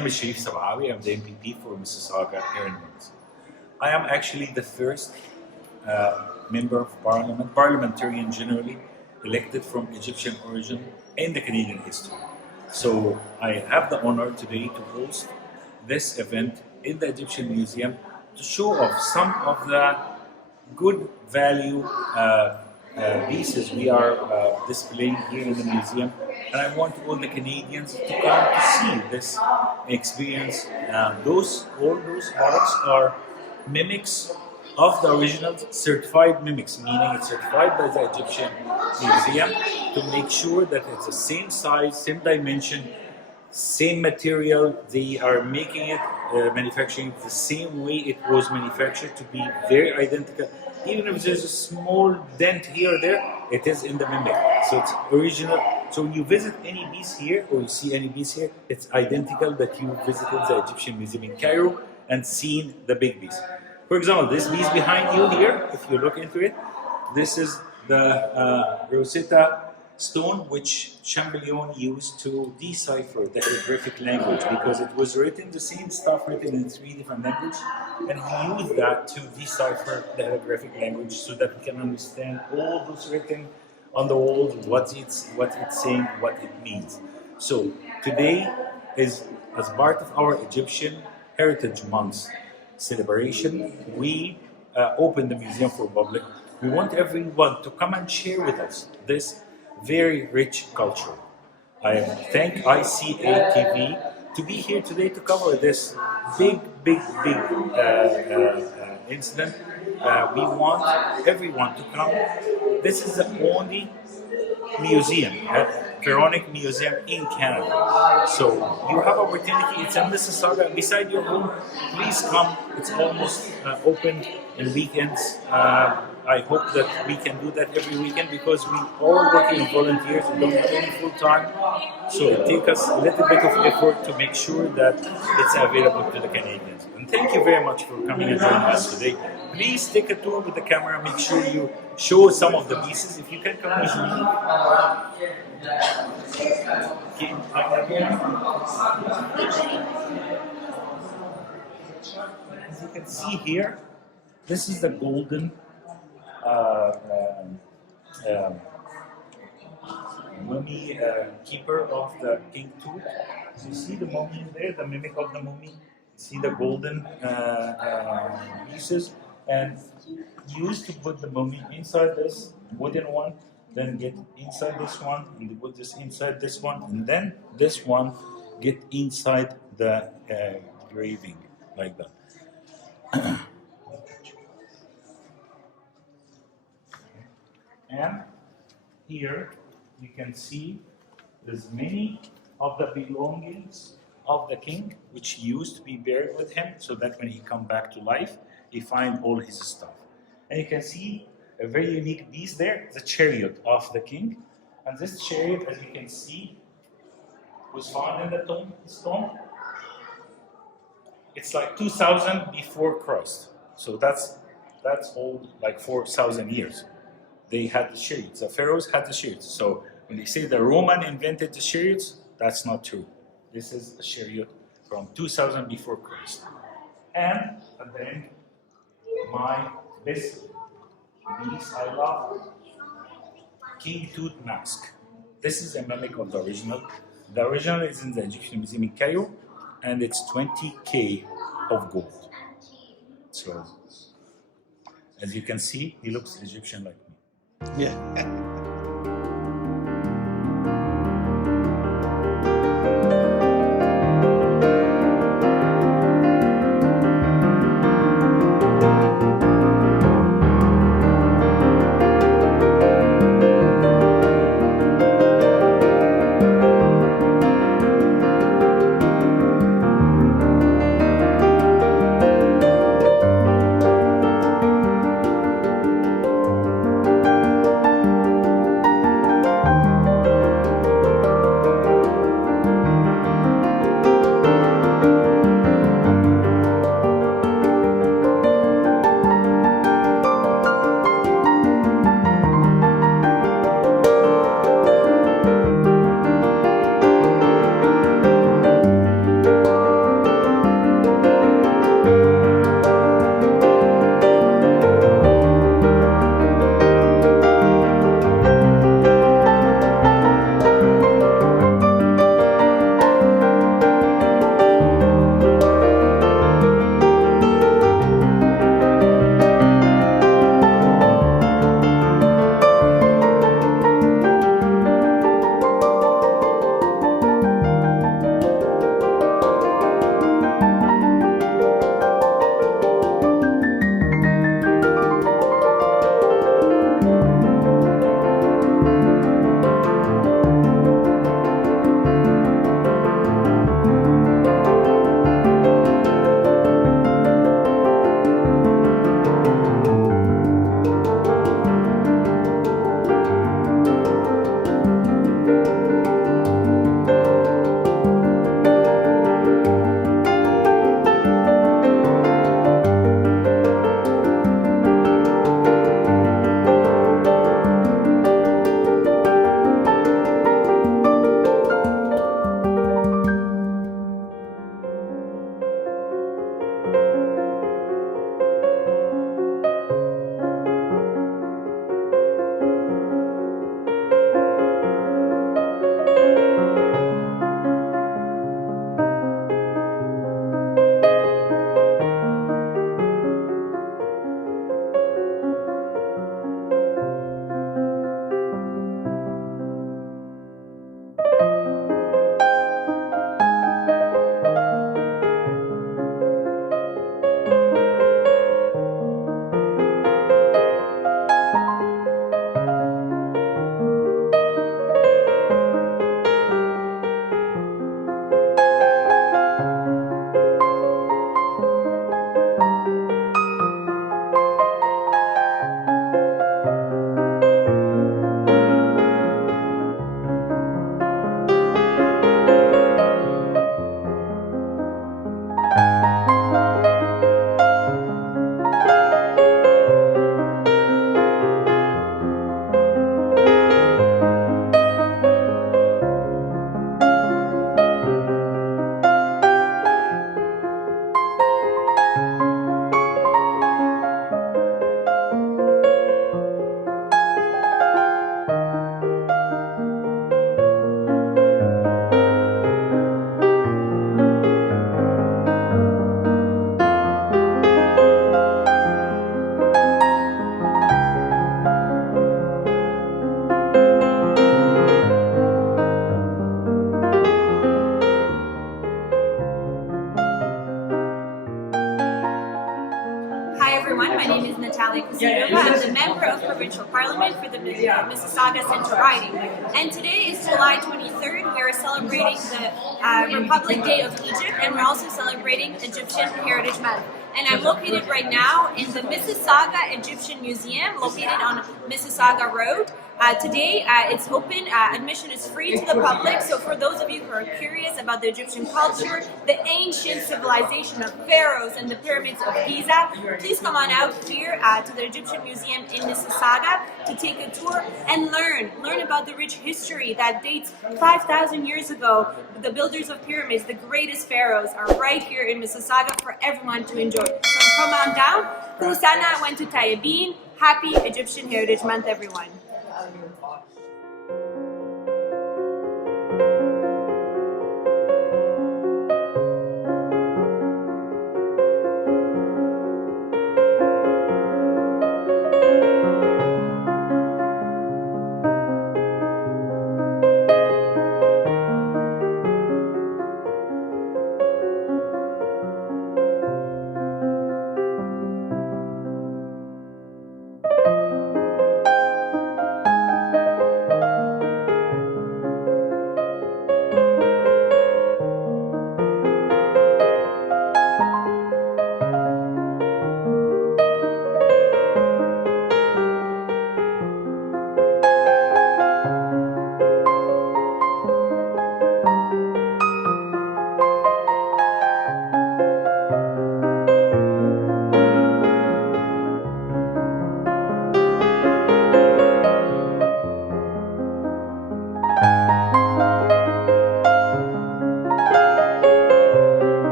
name is Sheref Sabawy. I'm the MPP for Mississauga here in Wales. I am actually the first member of parliament, parliamentarian generally, elected from Egyptian origin in the Canadian history. So I have the honor today to host this event in the Egyptian Museum to show off some of the good value pieces we are displaying here in the museum, and I want all the Canadians to come to see this experience. All those products are mimics of the originals, certified mimics, meaning it's certified by the Egyptian Museum to make sure that it's the same size, same dimension, same material. They are making it, manufacturing it the same way it was manufactured, to be very identical. Even if there's a small dent here or there, it is in the mimic. So it's original. So when you visit any piece here, or you see any piece here, it's identical that you visited the Egyptian Museum in Cairo and seen the big piece. For example, this piece behind you here, if you look into it, this is the Rosetta stone which Champollion used to decipher the hieroglyphic language, because it was written, the same stuff written in 3 different languages, and he used that to decipher the hieroglyphic language so that we can understand all those written on the walls, what it's saying, what it means. So today is, as part of our Egyptian Heritage Month celebration, we open the museum for public. We want everyone to come and share with us this very rich culture. I thank ICATV to be here today to cover this big incident. We want everyone to come. This is the only museum, pharaonic museum in Canada. So you have opportunity. It's in Mississauga, beside your home. Please come. It's almost open in weekends. I hope that we can do that every weekend, because we all working volunteers. We don't have any full time. So it takes us a little bit of effort to make sure that it's available to the Canadians. And thank you very much for coming and joining us today. Please take a tour with the camera. Make sure you show some of the pieces. If you can come with me. As you can see here, this is the golden mummy keeper of the King Tut. So you see the mummy there, the mimic of the mummy. You see the golden pieces, and used to put the mummy inside this wooden one, then get inside this one, and put this inside this one, and then this one get inside the graving, like that. And here you can see there's many of the belongings of the king which used to be buried with him, so that when he come back to life, he find all his stuff. And you can see a very unique piece there, the chariot of the king. And this chariot, as you can see, was found in the tomb. It's like 2000 before Christ. So that's old, like 4,000 years. They had the chariots. The pharaohs had the chariots. So when they say the Roman invented the chariots, that's not true. This is a chariot from 2000 before Christ. And at the end, my best piece I love, King Tut mask. This is a mimic of the original. The original is in the Egyptian Museum in Cairo, and it's 20K of gold. So, as you can see, he looks Egyptian like me. Yeah. everyone, my name is Natalia Kusendova. I'm the member of Provincial Parliament for the Mississauga Central Riding. And today is July 23rd. We are celebrating the Republic Day of Egypt, and we're also celebrating Egyptian Heritage Month. And I'm located right now in the Mississauga Egyptian Museum, located on Mississauga Road. Today it's open, admission is free to the public, so for those of you who are curious about the Egyptian culture, the ancient civilization of pharaohs and the pyramids of Giza, please come on out here to the Egyptian Museum in Mississauga to take a tour and learn about the rich history that dates 5,000 years ago. The builders of pyramids, the greatest pharaohs, are right here in Mississauga for everyone to enjoy. So come on down. Kusana went to Tayyibin. Happy Egyptian Heritage Month, everyone.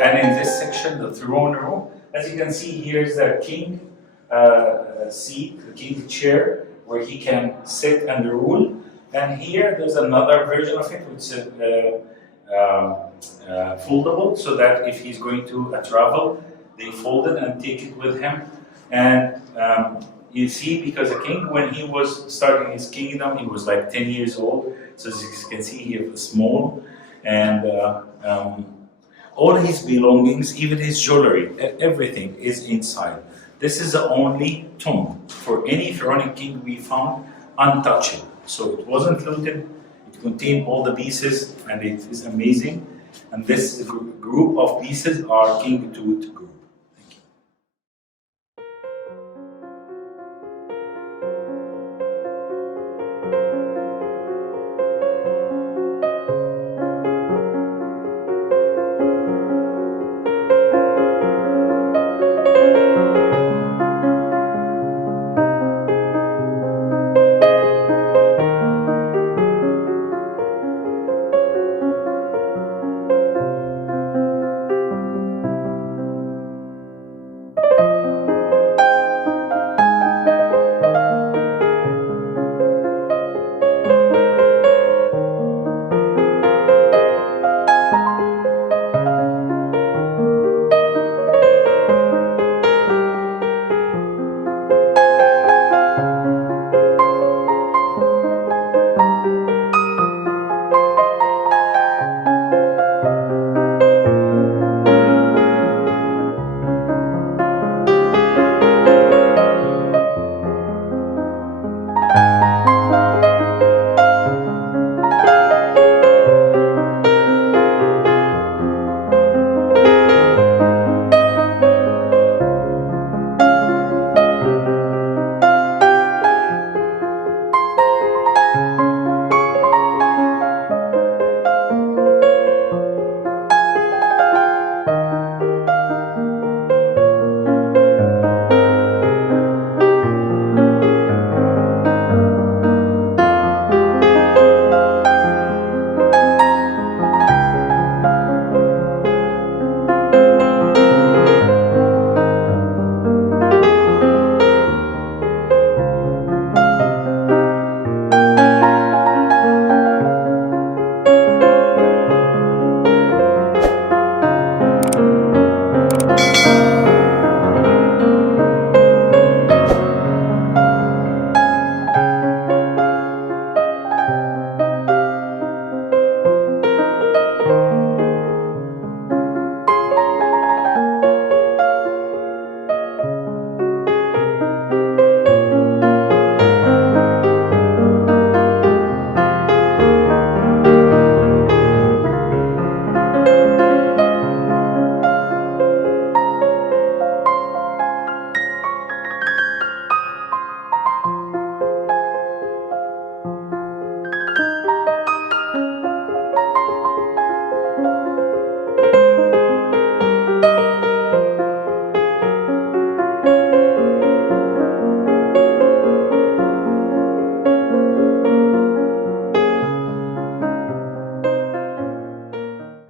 And in this section, the throne room, as you can see, here's the king, seat, the king chair, where he can sit and rule. And here there's another version of it, which is foldable, so that if he's going to travel, they fold it and take it with him. And you see, because the king, when he was starting his kingdom, he was like 10 years old. So as you can see, he was small, and all his belongings, even his jewelry, everything is inside. This is the only tomb for any pharaonic king we found untouched. So it wasn't looted. It contained all the pieces, and it is amazing. And this group of pieces are King Tut group.